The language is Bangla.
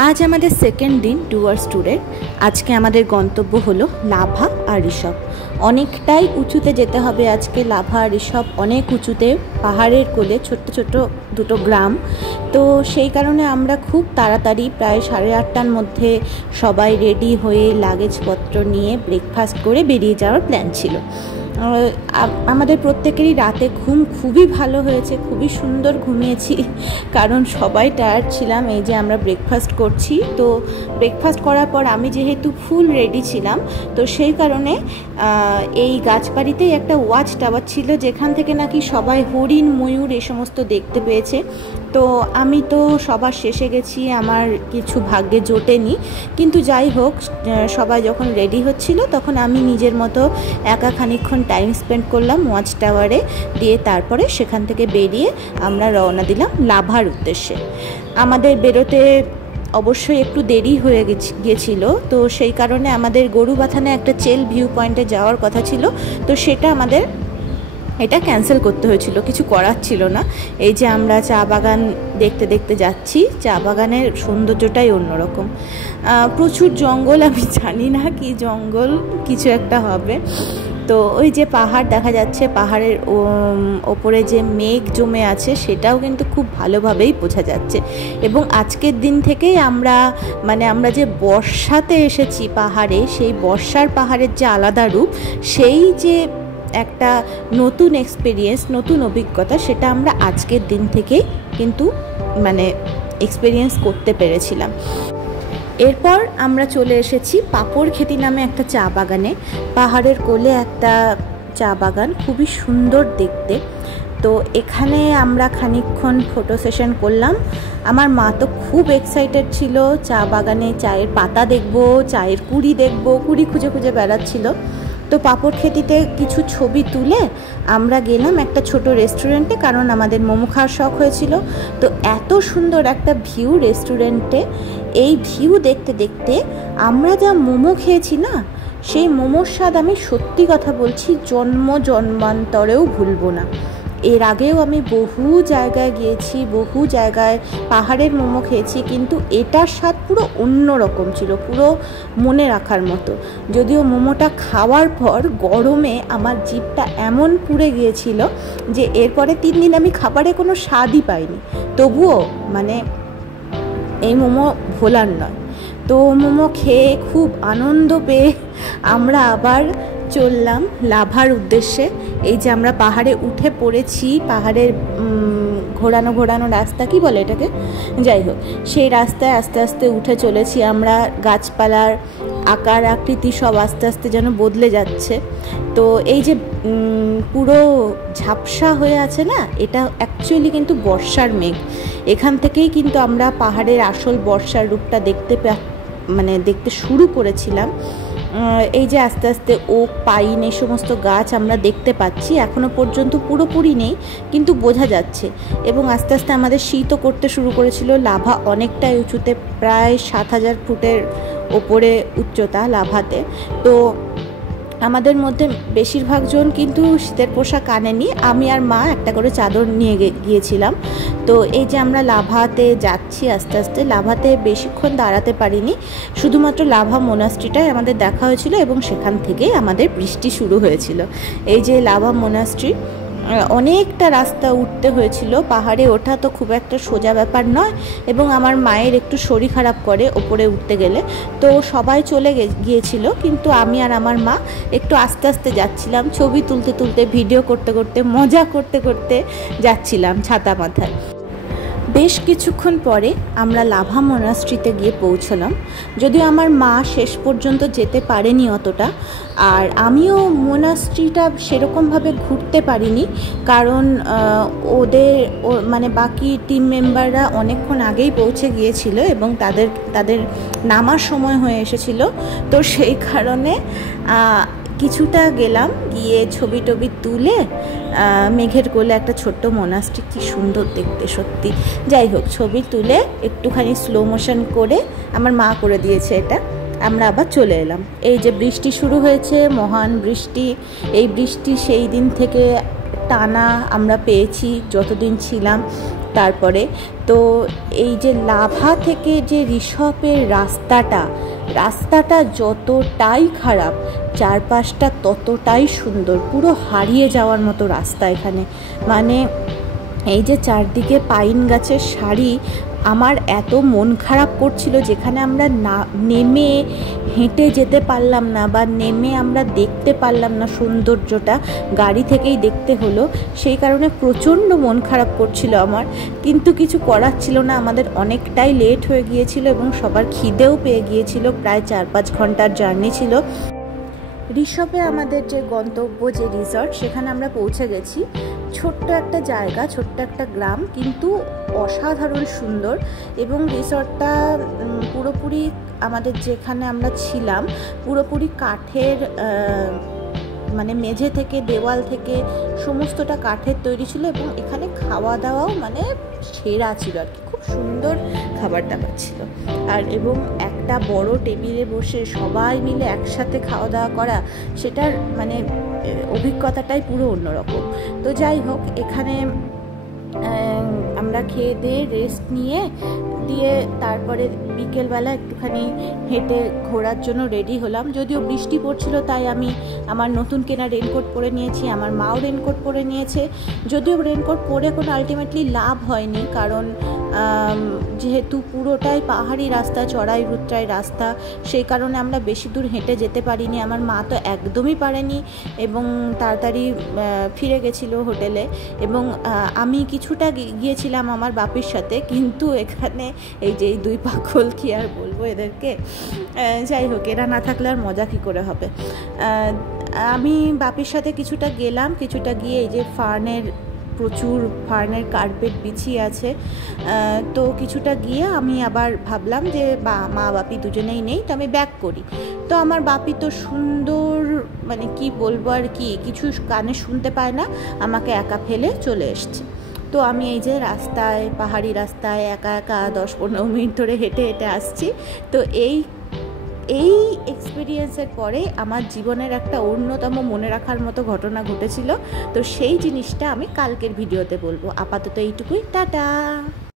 आज हमारे सेकेंड दिन टूर्स टूरे आज के हमारे गंतव्य हलो लाभा और ऋषभ अनेकटाई उঁচুতে যেতে হবে আজকে লাভা আর ঋষভ অনেক উঁচুতে পাহাড়ের কোলে ছোট ছোট দুটো গ্রাম তো সেই কারণে আমরা খুব তাড়াতাড়ি প্রায় 8:30টার মধ্যে সবাই রেডি হয়ে লাগেজপত্র নিয়ে ব্রেকফাস্ট করে বেরিয়ে যাওয়ার প্ল্যান ছিল। আমাদের প্রত্যেকেরই রাতে ঘুম খুবই ভালো হয়েছে, খুবই সুন্দর ঘুমিয়েছি কারণ সবাই টায়ার্ড ছিলাম। এই যে আমরা ব্রেকফাস্ট করছি, তো ব্রেকফাস্ট করার পর আমি যেহেতু ফুল রেডি ছিলাম তো সেই কারণে এই গাছবাড়িতেই একটা ওয়াচ টাওয়ার ছিল যেখান থেকে নাকি সবাই হরিণ ময়ূর এই সমস্ত দেখতে পেয়েছে। তো আমি তো সবার শেষে গেছি, আমার কিছু ভাগ্যে জোটেনি, কিন্তু যাই হোক সবাই যখন রেডি হচ্ছিল তখন আমি নিজের মতো একা খানিকক্ষণ টাইম স্পেন্ড করলাম ওয়াচ টাওয়ারে, দিয়ে তারপরে সেখান থেকে বেরিয়ে আমরা রওনা দিলাম লাভার উদ্দেশ্যে। আমাদের বেরোতে অবশ্যই একটু দেরি হয়ে গিয়েছিল, তো সেই কারণে আমাদের গরুবাথানে একটা চেল ভিউ পয়েন্টে যাওয়ার কথা ছিল, তো সেটা আমাদের এটা ক্যান্সেল করতে হয়েছিল, কিছু করার ছিল না। এই যে আমরা চা বাগান দেখতে দেখতে যাচ্ছি, চা বাগানের সৌন্দর্যটাই অন্যরকম, প্রচুর জঙ্গল, আমি জানি না কি জঙ্গল, কিছু একটা হবে। তো ওই যে পাহাড় দেখা যাচ্ছে, পাহাড়ের ওপরে যে মেঘ জমে আছে সেটাও কিন্তু খুব ভালোভাবেই বোঝা যাচ্ছে। এবং আজকের দিন থেকেই আমরা যে বর্ষাতে এসেছি পাহাড়ে, সেই বর্ষার পাহাড়ের যে আলাদা রূপ, সেই যে একটা নতুন এক্সপিরিয়েন্স, নতুন অভিজ্ঞতা, সেটা আমরা আজকের দিন থেকেই কিন্তু এক্সপিরিয়েন্স করতে পেরেছিলাম। এরপর আমরা চলে এসেছি পাপড়খেতি নামে একটা চা বাগানে, পাহাড়ের কোলে একটা চা বাগান, খুবই সুন্দর দেখতে। তো এখানে আমরা খানিকক্ষণ ফটো সেশন করলাম। আমার মা তো খুব এক্সাইটেড ছিল, চা বাগানে চায়ের পাতা দেখবো, চায়ের কুড়ি দেখবো, কুড়ি খুঁজে খুঁজে বেড়াচ্ছিল। তো পাপড়খেতিতে কিছু ছবি তুলে আমরা গেলাম একটা ছোট রেস্টুরেন্টে, কারণ আমাদের মোমো খাওয়ার শখ হয়েছিল। তো এত সুন্দর একটা ভিউ রেস্টুরেন্টে, এই ভিউ দেখতে দেখতে আমরা যা মোমো খেয়েছি না, সেই মোমোর স্বাদ আমি সত্যি কথা বলছি জন্মান্তরেও ভুলবো না। এর আগেও আমি বহু জায়গায় গিয়েছি, বহু জায়গায় পাহাড়ের মোমো খেয়েছি, কিন্তু এটার স্বাদ পুরো অন্য রকম ছিল, পুরো মনে রাখার মতো। যদিও মোমোটা খাওয়ার পর গরমে আমার জিভটা এমন পুড়ে গিয়েছিল যে এরপরে 3 দিন আমি খাবারে কোনো স্বাদই পাইনি, তবুও এই মোমো ভোলার নয়। তো মোমো খেয়ে খুব আনন্দ পেয়ে আমরা আবার চললাম লাভার উদ্দেশ্যে। এই যে আমরা পাহাড়ে উঠে পড়েছি, পাহাড়ের ঘোরানো রাস্তা, কি বলে এটাকে, যাই হোক, সেই রাস্তায় আস্তে আস্তে উঠে চলেছি আমরা। গাছপালার আকার আকৃতি সব আস্তে আস্তে যেন বদলে যাচ্ছে। তো এই যে পুরো ঝাপসা হয়ে আছে না, এটা অ্যাকচুয়ালি কিন্তু বর্ষার মেঘ। এখান থেকেই কিন্তু আমরা পাহাড়ের আসল বর্ষার রূপটা দেখতে শুরু করেছিলাম। এই যে আস্তে আস্তে ওক, পাইন, এই সমস্ত গাছ আমরা দেখতে পাচ্ছি, এখনো পর্যন্ত পুরোপুরি নেই কিন্তু বোঝা যাচ্ছে। এবং আস্তে আস্তে আমাদের শীতও করতে শুরু করেছিল। লাভা অনেকটাই উঁচুতে, প্রায় 7000 ফুটের ওপরে উচ্চতা লাভাতে। তো আমাদের মধ্যে বেশিরভাগ জন কিন্তু শীতের পোশাক আনেনি, আমি আর মা একটা করে চাদর নিয়ে গিয়েছিলাম। তো এই যে আমরা লাভাতে যাচ্ছি আস্তে আস্তে, লাভাতে বেশিক্ষণ দাঁড়াতে পারিনি, শুধুমাত্র লাভা মোনাস্ট্রিটাই আমাদের দেখা হয়েছিল এবং সেখান থেকেই আমাদের বৃষ্টি শুরু হয়েছিল। এই যে লাভা মোনাস্ট্রি, অনেকটা রাস্তা উঠতে হয়েছিল, পাহাড়ে ওঠা তো খুব একটা সোজা ব্যাপার নয়, এবং আমার মায়ের একটু শরীর খারাপ করে ওপরে উঠতে গেলে। তো সবাই চলে গিয়েছিল, কিন্তু আমি আর আমার মা একটু আস্তে আস্তে যাচ্ছিলাম, ছবি তুলতে তুলতে, ভিডিও করতে করতে, মজা করতে করতে যাচ্ছিলাম ছাতা মাথায়। বেশ কিছুক্ষণ পরে আমরা লাভা মোনাস্ট্রিতে গিয়ে পৌঁছলাম, যদিও আমার মা শেষ পর্যন্ত যেতে পারেনি অতটা, আর আমিও মোনাস্ট্রিটা সেরকমভাবে ঘুরতে পারিনি, কারণ বাকি টিম মেম্বাররা অনেকক্ষণ আগেই পৌঁছে গিয়েছিল এবং তাদের নামার সময় হয়ে এসেছিল। তো সেই কারণে কিছুটা গেলাম, গিয়ে ছবি টবি তুলে, মেঘের কোলে একটা ছোট্ট মোনাস্ট্রি, কি সুন্দর দেখতে সত্যি। যাই হোক, ছবি তুলে একটুখানি স্লো মোশন করে, আমার মা করে দিয়েছে এটা, আমরা আবার চলে এলাম। এই যে বৃষ্টি শুরু হয়েছে, মহান বৃষ্টি। এই বৃষ্টি সেই দিন থেকে টানা আমরা পেয়েছি যতদিন ছিলাম। তারপরে তো এই যে লাভা থেকে যে ঋষভের রাস্তাটা যতটাই খারাপ, চারপাশটা ততটাই সুন্দর, পুরো হারিয়ে যাওয়ার মতো রাস্তা এখানে। মানে এই যে চারদিকে পাইন গাছের সারি, আমার এত মন খারাপ করছিল, যেখানে আমরা নেমে হেঁটে যেতে পারলাম না বা নেমে আমরা দেখতে পারলাম না সৌন্দর্যটা, গাড়ি থেকেই দেখতে হলো। সেই কারণে প্রচণ্ড মন খারাপ করছিল আমার, কিন্তু কিছু করার ছিল না, আমাদের অনেকটাই লেট হয়ে গিয়েছিল এবং সবার খিদেও পেয়ে গিয়েছিল, প্রায় 4-5 ঘন্টার জার্নি ছিল। ঋষভে আমাদের যে গন্তব্য, যে রিসর্ট, সেখানে আমরা পৌঁছে গেছি। ছোট্ট একটা জায়গা, ছোট্ট একটা গ্রাম, কিন্তু অসাধারণ সুন্দর। এবং রিসর্টটা পুরোপুরি আমাদের যেখানে আমরা ছিলাম পুরোপুরি কাঠের, মানে মেঝে থেকে দেওয়াল থেকে সমস্তটা কাঠের তৈরি ছিল। এবং এখানে খাওয়া দাওয়াও মানে সেরা ছিল আর কি, খুব সুন্দর খাবার দাবার ছিল। আর এবং একটা বড় টেবিলে বসে সবাই মিলে একসাথে খাওয়া দাওয়া করা, সেটার মানে অভিজ্ঞতাটাই পুরো অন্যরকম। তো যাই হোক, এখানে আমরা খেয়ে দিয়ে রেস্ট দিয়ে তারপরে বিকেলবেলা একটুখানি হেঁটে ঘোরার জন্য রেডি হলাম। যদিও বৃষ্টি পড়ছিল, তাই আমি আমার নতুন কেনা রেনকোট পরে নিয়েছি, আমার মাও রেনকোট পরে নিয়েছে। যদিও রেনকোট পরে কোনো আলটিমেটলি লাভ হয়নি, কারণ যেহেতু পুরোটাই পাহাড়ি রাস্তা, চড়াই উতরাই রাস্তা, সেই কারণে আমরা বেশি দূর হেঁটে যেতে পারিনি। আমার মা তো একদমই পারেনি এবং তাড়াতাড়ি ফিরে গেছিলো হোটেলে। এবং আমি কিছুটা গিয়েছিলাম আমার বাপির সাথে, কিন্তু এখানে এই যে এই দুই পাগল, কি আর বলবো এদেরকে, যাই হোক, এরা না থাকলে আর মজা কী করে হবে। আমি বাপির সাথে কিছুটা গেলাম, কিছুটা গিয়ে এই যে প্রচুর ফার্নের কার্পেট বিছিয়ে আছে, তো কিছুটা গিয়ে আমি আবার ভাবলাম যে মা বাপি দুজনেই নেই, তো আমি ব্যাক করি। তো আমার বাপি তো সুন্দর, মানে কি বলবো আর কি, কিছু কানে শুনতে পায় না, আমাকে একা ফেলে চলে এসছে। তো আমি এই যে রাস্তায়, পাহাড়ি রাস্তায় একা 10-15 মিনিট ধরে হেঁটে হেঁটে আসছি। তো এই এক্সপিরিয়েন্সের পরে আমার জীবনের একটা অন্যতম মনে রাখার মতো ঘটনা ঘটেছিল। তো সেই জিনিসটা আমি কালকের ভিডিওতে বলবো। আপাতত এইটুকুই, টাটা।